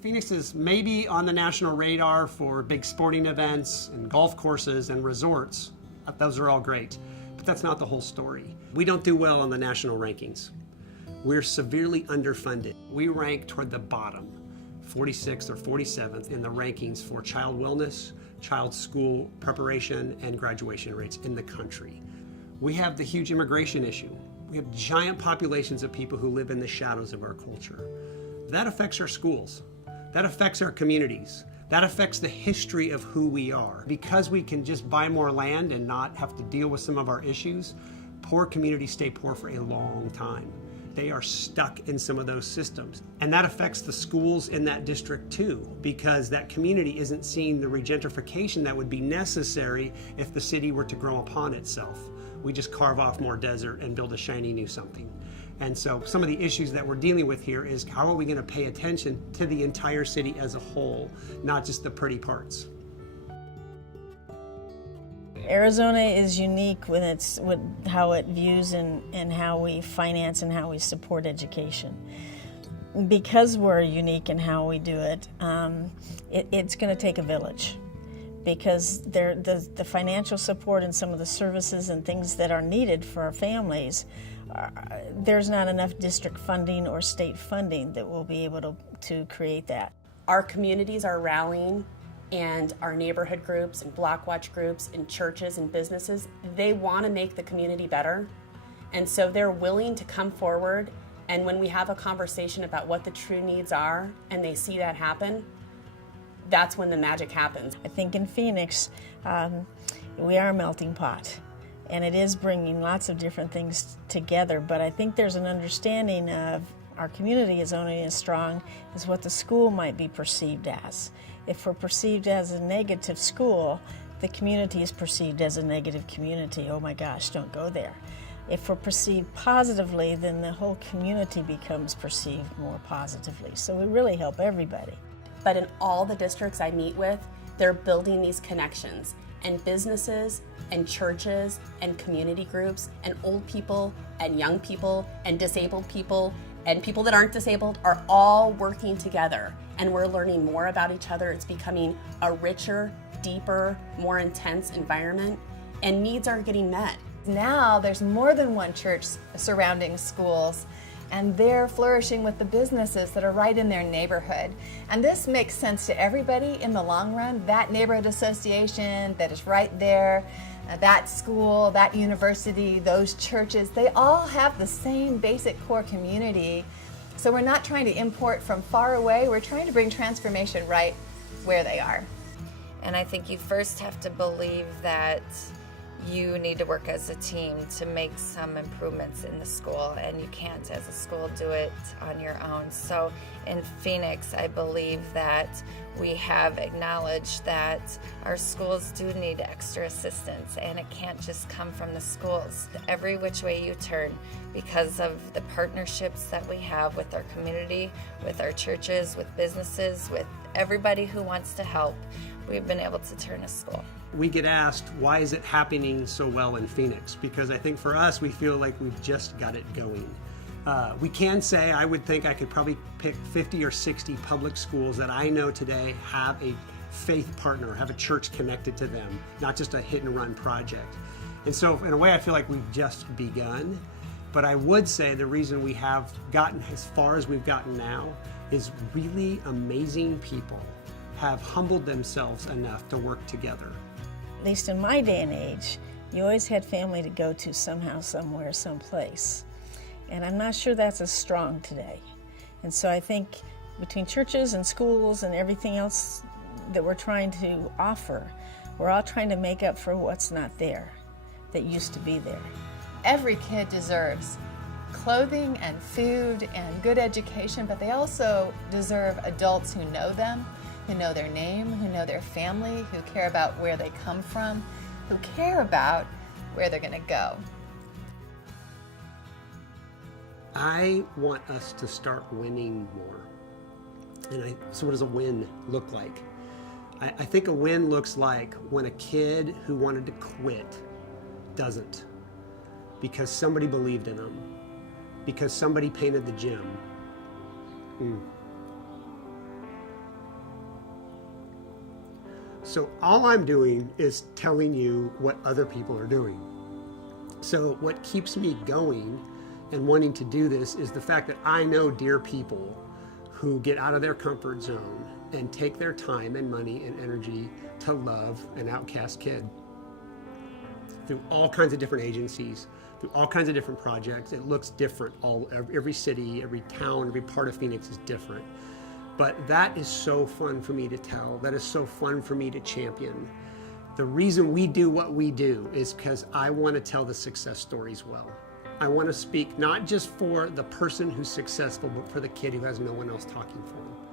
Phoenix is maybe on the national radar for big sporting events and golf courses and resorts. Those are all great, but that's not the whole story. We don't do well on the national rankings. We're severely underfunded. We rank toward the bottom, 46th or 47th in the rankings for child wellness, child school preparation, and graduation rates in the country. We have the huge immigration issue. We have giant populations of people who live in the shadows of our culture. That affects our schools. That affects our communities. That affects the history of who we are. Because we can just buy more land and not have to deal with some of our issues, poor communities stay poor for a long time. They are stuck in some of those systems. And that affects the schools in that district too, because that community isn't seeing the regentrification that would be necessary if the city were to grow upon itself. We just carve off more desert and build a shiny new something. And so some of the issues that we're dealing with here is how are we going to pay attention to the entire city as a whole, not just the pretty parts. Arizona is unique with how it views and how we finance and how we support education. Because we're unique in how we do it, it's going to take a village. Because the financial support and some of the services and things that are needed for our families, there's not enough district funding or state funding that will be able to create that. Our communities are rallying, and our neighborhood groups and block watch groups and churches and businesses, they want to make the community better. And so they're willing to come forward, and when we have a conversation about what the true needs are and they see that happen, that's when the magic happens. I think in Phoenix, we are a melting pot, and it is bringing lots of different things together, but I think there's an understanding of our community is only as strong as what the school might be perceived as. If we're perceived as a negative school, the community is perceived as a negative community. Oh my gosh, don't go there. If we're perceived positively, then the whole community becomes perceived more positively. So we really help everybody. But in all the districts I meet with, they're building these connections, and businesses and churches and community groups and old people and young people and disabled people and people that aren't disabled are all working together, and we're learning more about each other. It's becoming a richer, deeper, more intense environment, and needs are getting met. Now there's more than one church surrounding schools, and they're flourishing with the businesses that are right in their neighborhood. And this makes sense to everybody in the long run. That neighborhood association that is right there, that school, that university, those churches, they all have the same basic core community. So we're not trying to import from far away, we're trying to bring transformation right where they are. And I think you first have to believe that you need to work as a team to make some improvements in the school, and you can't as a school do it on your own. So in Phoenix, I believe that we have acknowledged that our schools do need extra assistance, and it can't just come from the schools. Every which way you turn, because of the partnerships that we have with our community, with our churches, with businesses, with everybody who wants to help, we've been able to turn a school. We get asked, why is it happening so well in Phoenix? Because I think for us, we feel like we've just got it going. We can say, I would think I could probably pick 50 or 60 public schools that I know today have a faith partner, have a church connected to them, not just a hit and run project. And so in a way, I feel like we've just begun. But I would say the reason we have gotten as far as we've gotten now is really amazing people have humbled themselves enough to work together. At least in my day and age, you always had family to go to somehow, somewhere, someplace. And I'm not sure that's as strong today. And so I think between churches and schools and everything else that we're trying to offer, we're all trying to make up for what's not there, that used to be there. Every kid deserves clothing and food and good education, but they also deserve adults who know them, who know their name, who know their family, who care about where they come from, who care about where they're going to go. I want us to start winning more. So what does a win look like? I think a win looks like when a kid who wanted to quit doesn't, because somebody believed in them, because somebody painted the gym. So all I'm doing is telling you what other people are doing. So what keeps me going and wanting to do this is the fact that I know dear people who get out of their comfort zone and take their time and money and energy to love an outcast kid through all kinds of different agencies, through all kinds of different projects. It looks different. Every city, every town, every part of Phoenix is different. But that is so fun for me to tell. That is so fun for me to champion. The reason we do what we do is because I want to tell the success stories well. I want to speak not just for the person who's successful, but for the kid who has no one else talking for him.